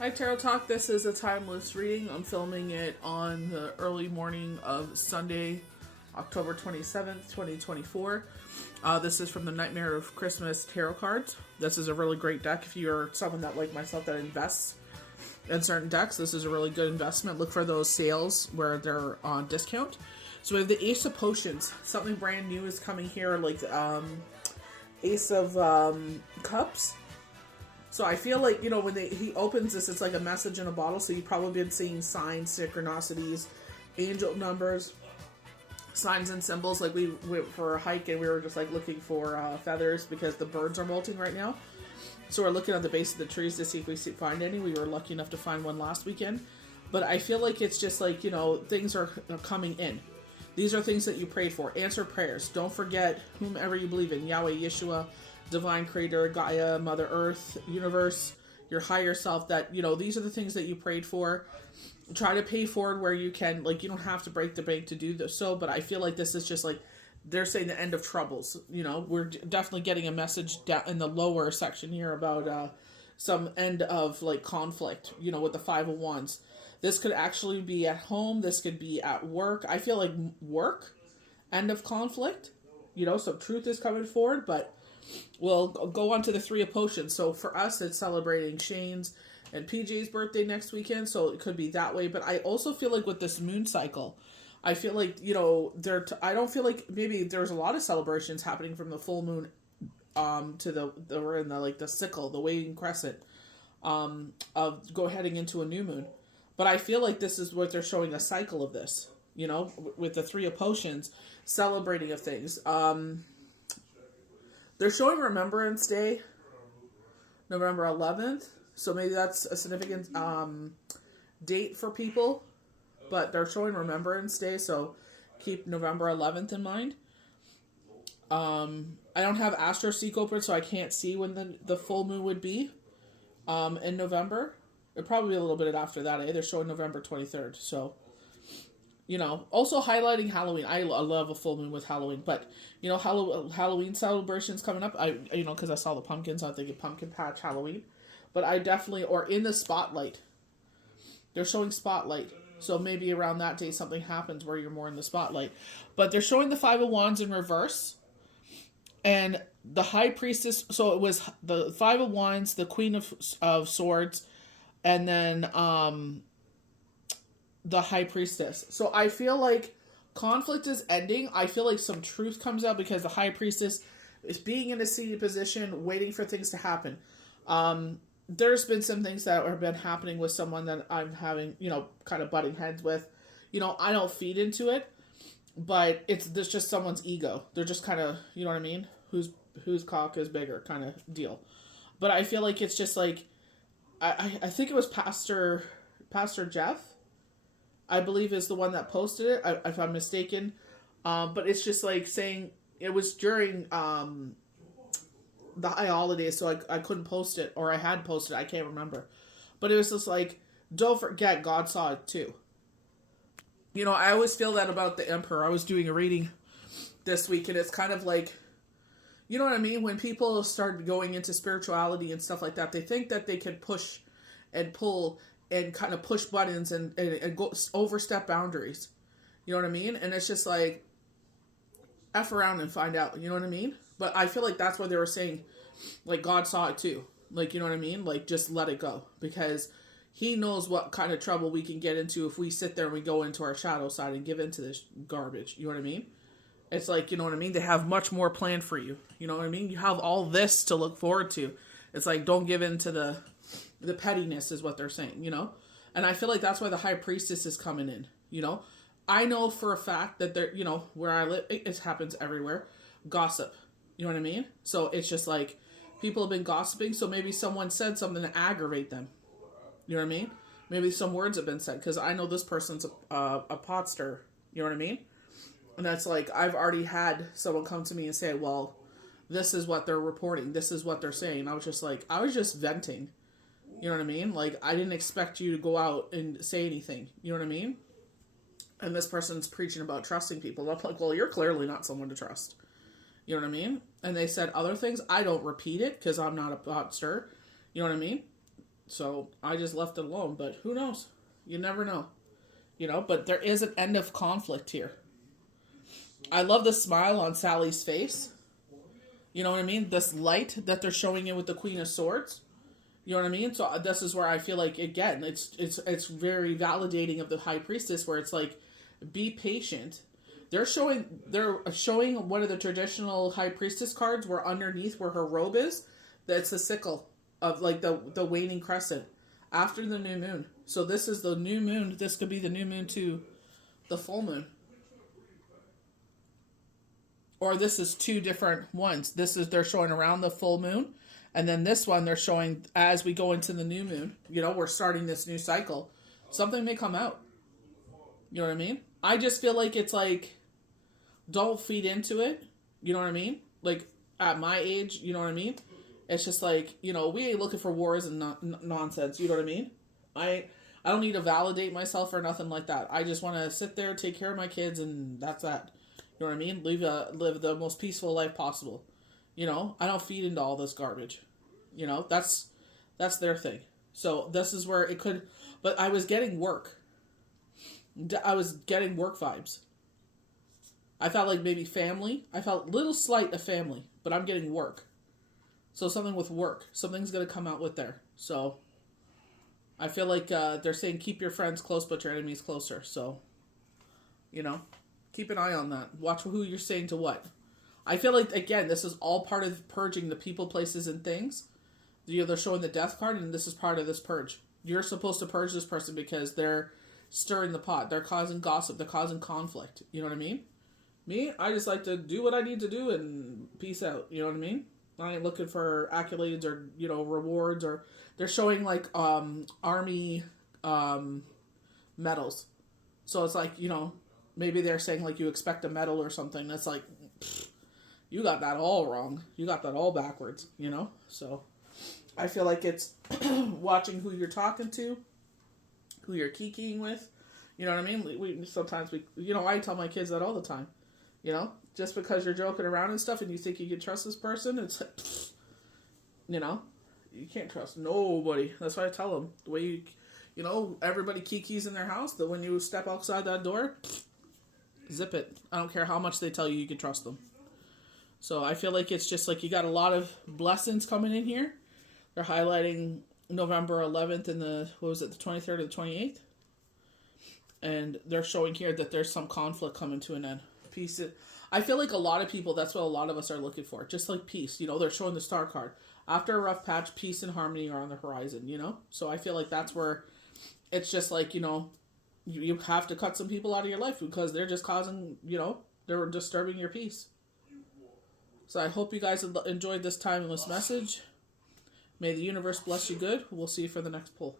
Hi, Tarot Talk. This is a timeless reading. I'm filming it on the early morning of Sunday, October 27th, 2024. This is from the Nightmare of Christmas Tarot cards. This is a really great deck if you're someone that, like myself, that invests in certain decks. This is a really good investment. Look for those sales where they're on discount. So we have the Ace of Potions. Something brand new is coming here, like Ace of Cups. So I feel like, you know, when he opens this, it's like a message in a bottle. So you've probably been seeing signs, synchronicities, angel numbers, signs and symbols. Like we went for a hike and we were just like looking for feathers because the birds are molting right now. So we're looking at the base of the trees to see if we find any. We were lucky enough to find one last weekend. But I feel like it's just like, you know, things are coming in. These are things that you prayed for. Answer prayers. Don't forget whomever you believe in. Yahweh, Yeshua, Divine Creator, Gaia, Mother Earth, Universe, your higher self. That, you know, these are the things that you prayed for. Try to pay forward where you can. Like, you don't have to break the bank to do this. But I feel like this is just like, they're saying the end of troubles. You know, we're definitely getting a message down in the lower section here about some end of like conflict, you know, with the Five of Wands. This could actually be at home. This could be at work. I feel like work, end of conflict. You know, some truth is coming forward, but we'll go on to the Three of Potions. So for us, it's celebrating Shane's and PJ's birthday next weekend, so it could be that way. But I also feel like with this moon cycle, I feel like, you know, I don't feel like maybe there's a lot of celebrations happening from the full moon to we're in the like the sickle, the waning crescent of heading into a new moon. But I feel like this is what they're showing, a cycle of this, you know, with the Three of Potions, celebrating of things. They're showing Remembrance Day, November 11th. So maybe that's a significant date for people. But they're showing Remembrance Day, so keep November 11th in mind. I don't have AstroSeek open, so I can't see when the full moon would be in November. It'd probably be a little bit after that, eh? They're showing November 23rd, so... You know, also highlighting Halloween. I love a full moon with Halloween, but, you know, Halloween celebrations coming up. You know, because I saw the pumpkins, I'm thinking pumpkin patch Halloween. But I definitely, or in the spotlight. They're showing spotlight. So maybe around that day something happens where you're more in the spotlight. But they're showing the Five of Wands in reverse. And the High Priestess, so it was the Five of Wands, the Queen of Swords, and then the High Priestess. So I feel like conflict is ending. I feel like some truth comes out because the High Priestess is being in a seated position, waiting for things to happen. There's been some things that have been happening with someone that I'm having, you know, kind of butting heads with. You know, I don't feed into it, but there's just someone's ego. They're just kind of, you know what I mean? Whose cock is bigger kind of deal. But I feel like it's just like, I think it was Pastor Jeff, I believe, is the one that posted it, if I'm mistaken. But it's just like saying it was during the high holidays, so I couldn't post it, or I had posted it, I can't remember. But it was just like, don't forget, God saw it too. You know, I always feel that about the Emperor. I was doing a reading this week, and it's kind of like, you know what I mean? When people start going into spirituality and stuff like that, they think that they can push and pull and kind of push buttons and go overstep boundaries. You know what I mean? And it's just like, F around and find out. You know what I mean? But I feel like that's what they were saying. Like, God saw it too. Like, you know what I mean? Like, just let it go. Because he knows what kind of trouble we can get into if we sit there and we go into our shadow side and give into this garbage. You know what I mean? It's like, you know what I mean? They have much more planned for you. You know what I mean? You have all this to look forward to. It's like, don't give in to the pettiness is what they're saying, you know? And I feel like that's why the High Priestess is coming in, you know? I know for a fact that there, you know, where I live, it happens everywhere. Gossip. You know what I mean? So it's just like, people have been gossiping, so maybe someone said something to aggravate them. You know what I mean? Maybe some words have been said, because I know this person's a pot stirrer. You know what I mean? And that's like, I've already had someone come to me and say, well, this is what they're reporting. This is what they're saying. I was just like, I was just venting. You know what I mean? Like, I didn't expect you to go out and say anything. You know what I mean? And this person's preaching about trusting people. I'm like, well, you're clearly not someone to trust. You know what I mean? And they said other things. I don't repeat it because I'm not a pot stirrer. You know what I mean? So I just left it alone. But who knows? You never know. But there is an end of conflict here. I love the smile on Sally's face. You know what I mean? This light that they're showing you with the Queen of Swords. You know what I mean? So this is where I feel like, again, it's very validating of the High Priestess, where it's like, be patient. They're showing one of the traditional High Priestess cards, where underneath where her robe is, that's the sickle of like the waning crescent after the new moon. So this is the new moon. This could be the new moon to the full moon. Or this is two different ones. They're showing around the full moon. And then this one, they're showing as we go into the new moon. We're starting this new cycle. Something may come out. You know what I mean? I just feel like it's like, don't feed into it. You know what I mean? Like, at my age, you know what I mean? It's just like, we ain't looking for wars and nonsense. You know what I mean? I don't need to validate myself or nothing like that. I just want to sit there, take care of my kids, and that's that. You know what I mean? Live the most peaceful life possible. I don't feed into all this garbage. That's their thing. So this is where it could, but I was getting work. I was getting work vibes. I felt like maybe family. I felt little slight of family, but I'm getting work. So something with work. Something's going to come out with there. So I feel like they're saying keep your friends close, but your enemies closer. So, keep an eye on that. Watch who you're saying to what. I feel like, again, this is all part of purging the people, places, and things. They're showing the death card, and this is part of this purge. You're supposed to purge this person because they're stirring the pot. They're causing gossip. They're causing conflict. You know what I mean? Me, I just like to do what I need to do and peace out. You know what I mean? I ain't looking for accolades or, rewards, or they're showing like army medals. So it's like, maybe they're saying like you expect a medal or something. That's like, you got that all wrong. You got that all backwards, So I feel like it's watching who you're talking to, who you're kikiing with. You know what I mean? We sometimes I tell my kids that all the time. Just because you're joking around and stuff and you think you can trust this person, it's you can't trust nobody. That's why I tell them the way everybody kikis in their house, that when you step outside that door, zip it. I don't care how much they tell you can trust them. So I feel like it's just like you got a lot of blessings coming in here. They're highlighting November 11th and the 23rd or the 28th. And they're showing here that there's some conflict coming to an end. Peace. I feel like a lot of people, that's what a lot of us are looking for. Just like peace. They're showing the star card. After a rough patch, peace and harmony are on the horizon, So I feel like that's where it's just like, you have to cut some people out of your life because they're just causing, they're disturbing your peace. So I hope you guys enjoyed this timeless message. May the universe bless you good. We'll see you for the next pull.